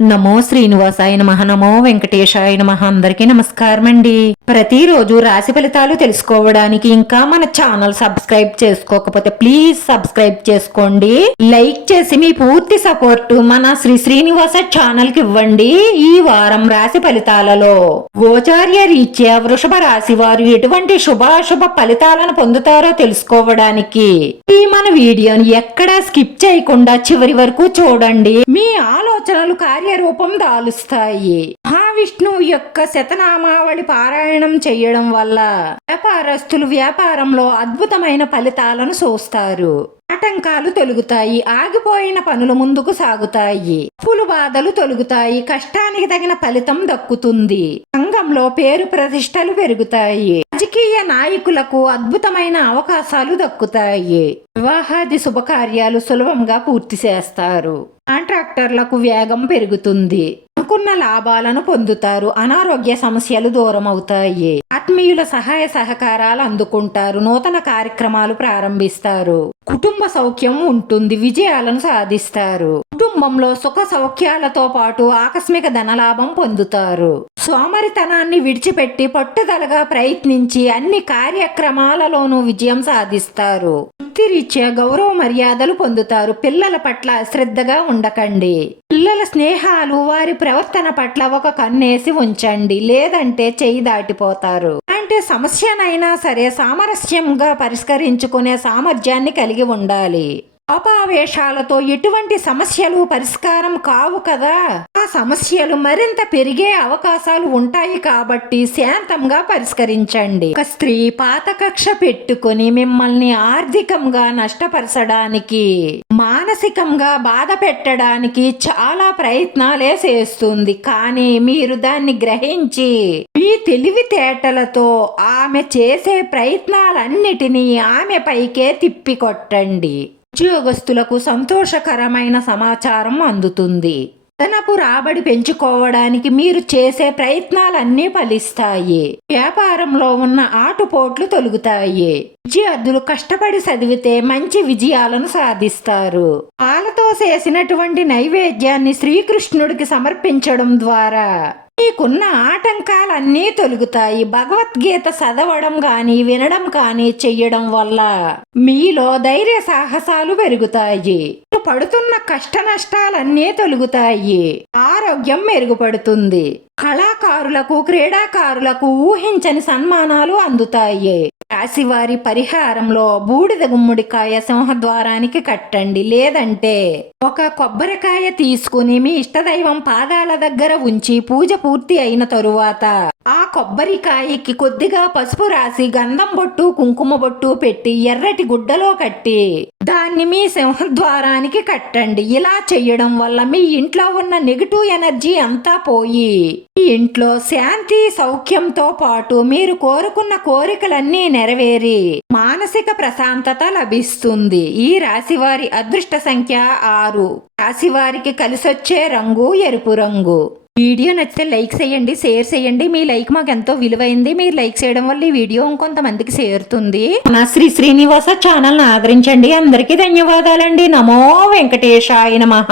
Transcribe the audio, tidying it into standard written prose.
నమో శ్రీనివాసాయ నమః. నమో వెంకటేశాయ నమః. అందరికీ నమస్కారం అండి. ప్రతిరోజు రాశి ఫలితాలు తెలుసుకోవడానికి ఇంకా మన ఛానల్ సబ్స్క్రైబ్ చేసుకోకపోతే ప్లీజ్ సబ్స్క్రైబ్ చేసుకోండి. లైక్ చేసి మీ పూర్తి సపోర్ట్ మన శ్రీనివాస ఛానల్ కి ఇవ్వండి. ఈ వారం రాశి ఫలితాలలో గోచార్య రీత్యా వృషభ రాశి వారు ఎటువంటి శుభాశుభ ఫలితాలను పొందుతారో తెలుసుకోవడానికి ఈ మన వీడియోని ఎక్కడా స్కిప్ చేయకుండా చివరి వరకు చూడండి. మీ ఆలోచనలు కార్యరూపం దాలుస్తాయి. మహావిష్ణువు యొక్క శతనామావళి పారాయణం చేయడం వల్ల వ్యాపారస్తులు వ్యాపారంలో అద్భుతమైన ఫలితాలను చూస్తారు. ఆటంకాలు తొలుగుతాయి. ఆగిపోయిన పనులు ముందుకు సాగుతాయి. అప్పుల బాధలు తొలుగుతాయి. కష్టానికి తగిన ఫలితం దక్కుతుంది. సంఘంలో పేరు ప్రతిష్టలు పెరుగుతాయి. రాజకీయ నాయకులకు అద్భుతమైన అవకాశాలు దక్కుతాయి. వివాహాది శుభకార్యాలు సులభంగా పూర్తి చేస్తారు. కాంట్రాక్టర్లకు వేగం పెరుగుతుంది. అనుకున్న లాభాలను పొందుతారు. అనారోగ్య సమస్యలు దూరం అవుతాయి. ఆత్మీయుల సహాయ సహకారాలు అందుకుంటారు. నూతన కార్యక్రమాలు ప్రారంభిస్తారు. కుటుంబ సౌఖ్యం ఉంటుంది. విజయాలను సాధిస్తారు. కుటుంబంలో సుఖ సౌఖ్యాలతో పాటు ఆకస్మిక ధనలాభం పొందుతారు. సోమరితనాన్ని విడిచిపెట్టి పట్టుదలగా ప్రయత్నించి అన్ని కార్యక్రమాలలోనూ విజయం సాధిస్తారు. వృత్తిరీత్యా గౌరవ మర్యాదలు పొందుతారు. పిల్లల పట్ల శ్రద్ధగా ఉండకండి. పిల్లల స్నేహాలు వారి ప్రవర్తన పట్ల ఒక కన్నేసి ఉంచండి, లేదంటే చెయ్యి దాటిపోతారు. అంటే సమస్యనైనా సరే సామరస్యంగా పరిష్కరించుకునే సామర్థ్యాన్ని కలిగి ఉండాలి. కోపావేశాలతో ఎటువంటి సమస్యలు పరిష్కారం కావు కదా. ఆ సమస్యలు మరింత పెరిగే అవకాశాలు ఉంటాయి కాబట్టి శాంతంగా పరిష్కరించండి. ఒక స్త్రీ పాత కక్ష పెట్టుకుని మిమ్మల్ని ఆర్థికంగా నష్టపరచడానికి, మానసికంగా బాధ పెట్టడానికి చాలా ప్రయత్నాలే చేస్తుంది. కానీ మీరు దాన్ని గ్రహించి మీ తెలివితేటలతో ఆమె చేసే ప్రయత్నాలన్నిటినీ ఆమె పైకే తిప్పికొట్టండి. ఉద్యోగస్తులకు సంతోషకరమైన సమాచారం అందుతుంది. అదనపు రాబడి పెంచుకోవడానికి మీరు చేసే ప్రయత్నాలన్నీ ఫలిస్తాయి. వ్యాపారంలో ఉన్న ఆటుపోట్లు తొలుగుతాయి. విద్యార్థులు కష్టపడి చదివితే మంచి విజయాలను సాధిస్తారు. పాలతో చేసినటువంటి నైవేద్యాన్ని శ్రీకృష్ణుడికి సమర్పించడం ద్వారా మీకున్న ఆటంకాలన్నీ తొలుగుతాయి. భగవద్గీత చదవడం కానీ వినడం కానీ చెయ్యడం వల్ల మీలో ధైర్య సాహసాలు పెరుగుతాయి. పడుతున్న కష్ట నష్టాలన్నీ తొలుగుతాయి. ఆరోగ్యం మెరుగుపడుతుంది. కళాకారులకు క్రీడాకారులకు ఊహించని సన్మానాలు అందుతాయి. రాశివారి పరిహారంలో బూడిద గుమ్మడికాయ సింహద్వారానికి కట్టండి, లేదంటే ఒక కొబ్బరికాయ తీసుకుని మీ ఇష్టదైవం పాదాల దగ్గర ఉంచి పూజ పూర్తి అయిన తరువాత ఆ కొబ్బరికాయకి కొద్దిగా పసుపు రాసి గంధం బొట్టు కుంకుమ బొట్టు పెట్టి ఎర్రటి గుడ్డలో కట్టి దాన్ని మీ సింహద్వారానికి కట్టండి. ఇలా చెయ్యడం వల్ల మీ ఇంట్లో ఉన్న నెగిటివ్ ఎనర్జీ అంతా పోయి మీ ఇంట్లో శాంతి సౌఖ్యంతో పాటు మీరు కోరుకున్న కోరికలన్నీ నెరవేరి మానసిక ప్రశాంతత లభిస్తుంది. ఈ రాశివారి అదృష్ట సంఖ్య 6. రాశివారికి కలిసొచ్చే రంగు ఎరుపు రంగు. వీడియో నచ్చితే లైక్ చేయండి, షేర్ చేయండి. మీ లైక్ మాకు ఎంతో విలువైంది. మీరు లైక్ చేయడం వల్ల ఈ వీడియో ఇంకొంతమందికి చేరుతుంది. నా శ్రీనివాస ఛానల్ ఆదరించండి. అందరికీ ధన్యవాదాలండి. నమో వెంకటేశాయ నమః.